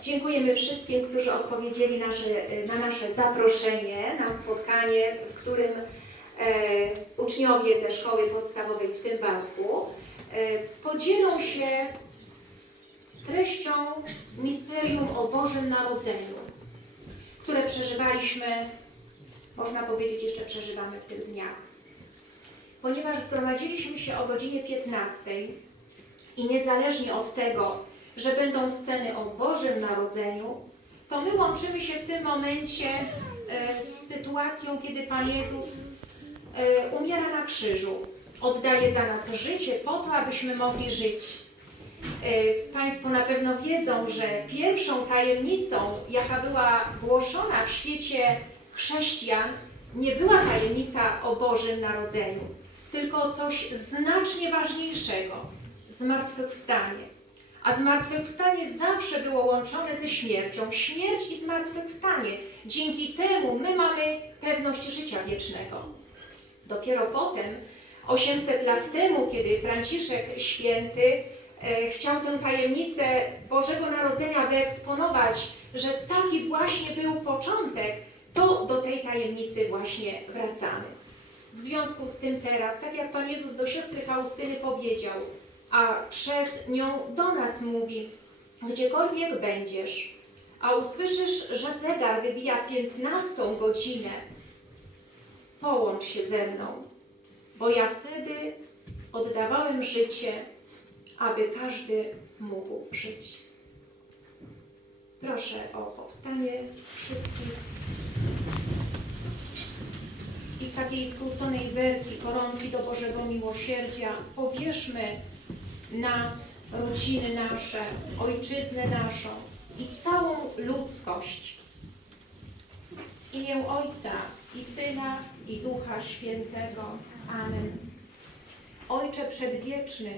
Dziękujemy wszystkim, którzy odpowiedzieli nasze, na nasze zaproszenie na spotkanie, w którym e, uczniowie ze szkoły podstawowej w tym Bartku e, podzielą się treścią misterium o Bożym Narodzeniu, które przeżywaliśmy, można powiedzieć, jeszcze przeżywamy w tych dniach. Ponieważ zgromadziliśmy się o godzinie 15 i niezależnie od tego, że będą sceny o Bożym Narodzeniu, to my łączymy się w tym momencie e, z sytuacją, kiedy Pan Jezus e, umiera na krzyżu. Oddaje za nas życie po to, abyśmy mogli żyć. E, Państwo na pewno wiedzą, że pierwszą tajemnicą, jaka była głoszona w świecie chrześcijan, nie była tajemnica o Bożym Narodzeniu, tylko coś znacznie ważniejszego zmartwychwstanie. A zmartwychwstanie zawsze było łączone ze śmiercią. Śmierć i zmartwychwstanie. Dzięki temu my mamy pewność życia wiecznego. Dopiero potem, 800 lat temu, kiedy Franciszek Święty e, chciał tę tajemnicę Bożego Narodzenia wyeksponować, że taki właśnie był początek, to do tej tajemnicy właśnie wracamy. W związku z tym teraz, tak jak Pan Jezus do siostry Faustyny powiedział, a przez nią do nas mówi, gdziekolwiek będziesz, a usłyszysz, że zegar wybija 15 godzinę, połącz się ze mną, bo ja wtedy oddawałem życie, aby każdy mógł żyć. Proszę o powstanie wszystkich i w takiej skróconej wersji koronki do Bożego Miłosierdzia powierzmy nas, rodziny nasze, ojczyznę naszą i całą ludzkość. W imię Ojca i Syna i Ducha Świętego. Amen. Ojcze Przedwieczny,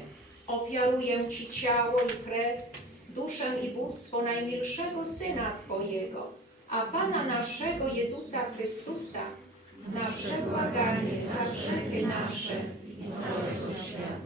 ofiaruję Ci ciało i krew, duszę i bóstwo najmilszego Syna Twojego, a Pana naszego Jezusa Chrystusa, na przebłaganie za grzechy nasze i całego świata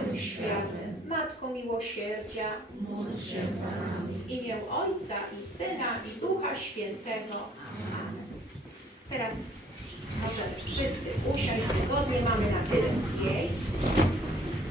miłosierdzia, módl się za nami. W imię Ojca i Syna i Ducha Świętego. Amen. Teraz możemy wszyscy usiąść wygodnie. Mamy na tyle